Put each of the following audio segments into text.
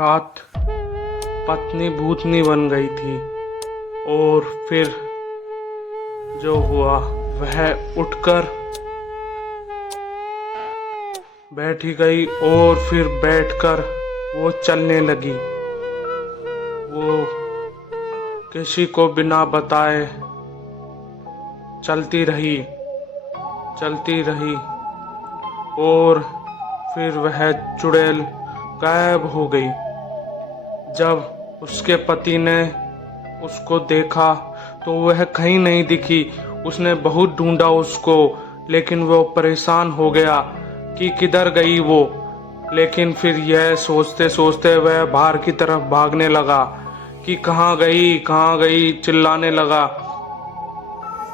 रात पत्नी भूतनी बन गई थी और फिर जो हुआ वह उठकर बैठी गई और फिर बैठकर वो चलने लगी। वो किसी को बिना बताए चलती रही और फिर वह चुड़ैल गायब हो गई। जब उसके पति ने उसको देखा तो वह कहीं नहीं दिखी। उसने बहुत ढूंढा उसको, लेकिन वो परेशान हो गया कि किधर गई वो। लेकिन फिर यह सोचते सोचते वह बाहर की तरफ भागने लगा कि कहाँ गई चिल्लाने लगा।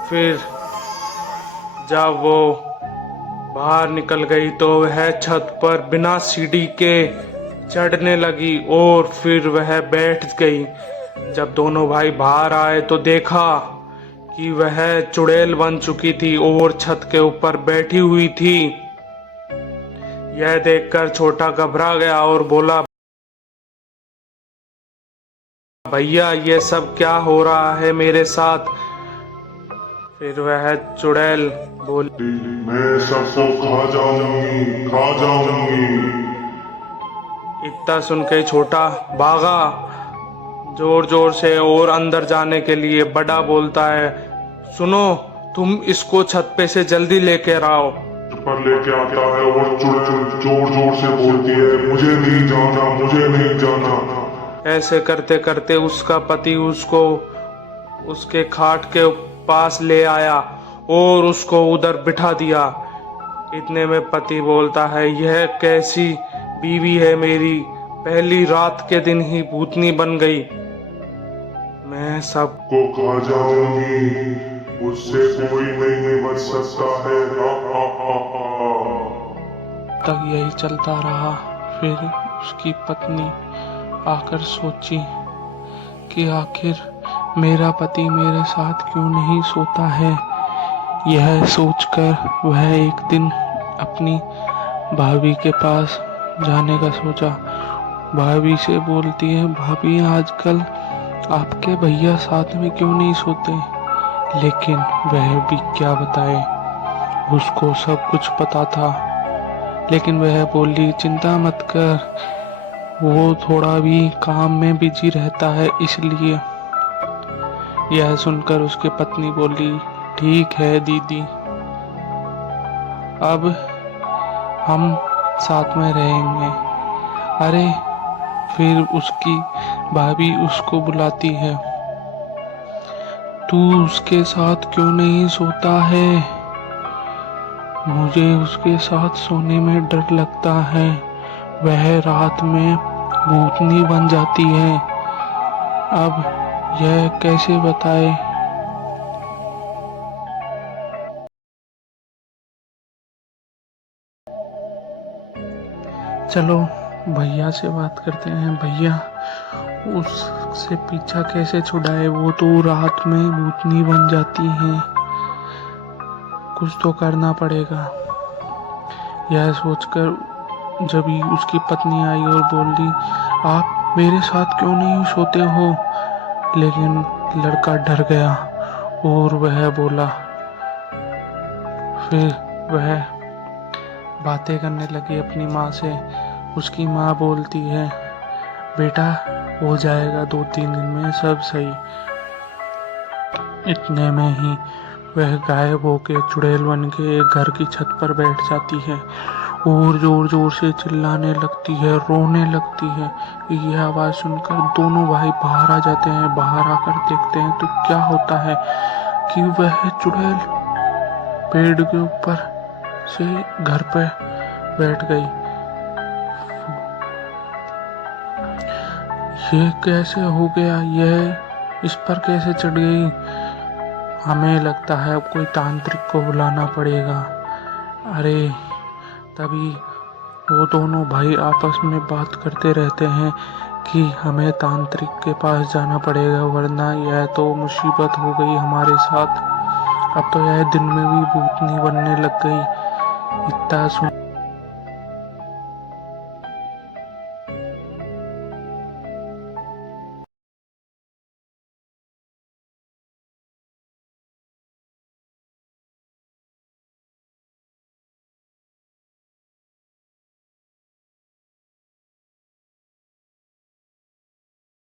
फिर जब वो बाहर निकल गई तो वह छत पर बिना सीढ़ी के चढ़ने लगी और फिर वह बैठ गई। जब दोनों भाई बाहर आए तो देखा कि वह चुड़ैल बन चुकी थी और छत के ऊपर बैठी हुई थी। यह देखकर छोटा घबरा गया और बोला, भैया ये सब क्या हो रहा है मेरे साथ। फिर वह चुड़ैल बोली, मैं सबको खा जाऊंगी। इतना सुन के छोटा भागा जोर जोर से और अंदर जाने के लिए। बड़ा बोलता है, सुनो तुम इसको छत पे से जल्दी लेके आओ। पर लेके आता है और चुड़ैल जोर जोर से बोलती है, मुझे नहीं जाना। ऐसे करते करते उसका पति उसको उसके खाट के पास ले आया और उसको उधर बिठा दिया। इतने में पति बोलता है, यह कैसी बीवी है मेरी, पहली रात के दिन ही भूतनी बन गई। मैं सबको खा जाऊंगी, उससे कोई नहीं बच सकता है। तक यही चलता रहा। फिर उसकी पत्नी आकर सोची कि आखिर मेरा पति मेरे साथ क्यों नहीं सोता है। यह सोचकर वह एक दिन अपनी भाभी के पास जाने का सोचा। भाभी से बोलती है, भाभी आजकल आपके भैया साथ में क्यों नहीं सोते। लेकिन वह भी क्या बताए, उसको सब कुछ पता था। लेकिन वह बोली, चिंता मत कर, वो थोड़ा भी काम में बिजी रहता है इसलिए। यह सुनकर उसकी पत्नी बोली, ठीक है दीदी, अब हम साथ में रहेंगे। अरे फिर उसकी भाभी उसको बुलाती है, तू उसके साथ क्यों नहीं सोता है। मुझे उसके साथ सोने में डर लगता है, वह रात में भूतनी बन जाती है। अब यह कैसे बताए। चलो भैया से बात करते हैं, भैया उससे पीछा कैसे छुड़ाए, वो तो रात में भूतनी बन जाती है, कुछ तो करना पड़ेगा। यह सोचकर जब ही उसकी पत्नी आई और बोली, आप मेरे साथ क्यों नहीं सोते हो। लेकिन लड़का डर गया और वह बोला। फिर वह बातें करने लगी अपनी माँ से। उसकी माँ बोलती है, बेटा हो जाएगा 2-3 दिन में सब सही। इतने में ही वह गायब होके चुड़ैल बन के एक घर की छत पर बैठ जाती है और जोर जोर से चिल्लाने लगती है, रोने लगती है। यह आवाज़ सुनकर दोनों भाई बाहर आ जाते हैं। बाहर आकर देखते हैं तो क्या होता है कि वह चुड़ैल पेड़ के ऊपर से घर पे बैठ गई। ये कैसे हो गया, यह इस पर कैसे चढ़ गई। हमें लगता है अब कोई तांत्रिक को बुलाना पड़ेगा। अरे तभी वो दोनों भाई आपस में बात करते रहते हैं कि हमें तांत्रिक के पास जाना पड़ेगा, वरना यह तो मुसीबत हो गई हमारे साथ। अब तो यह दिन में भी भूतनी बनने लग गई। इतना सुन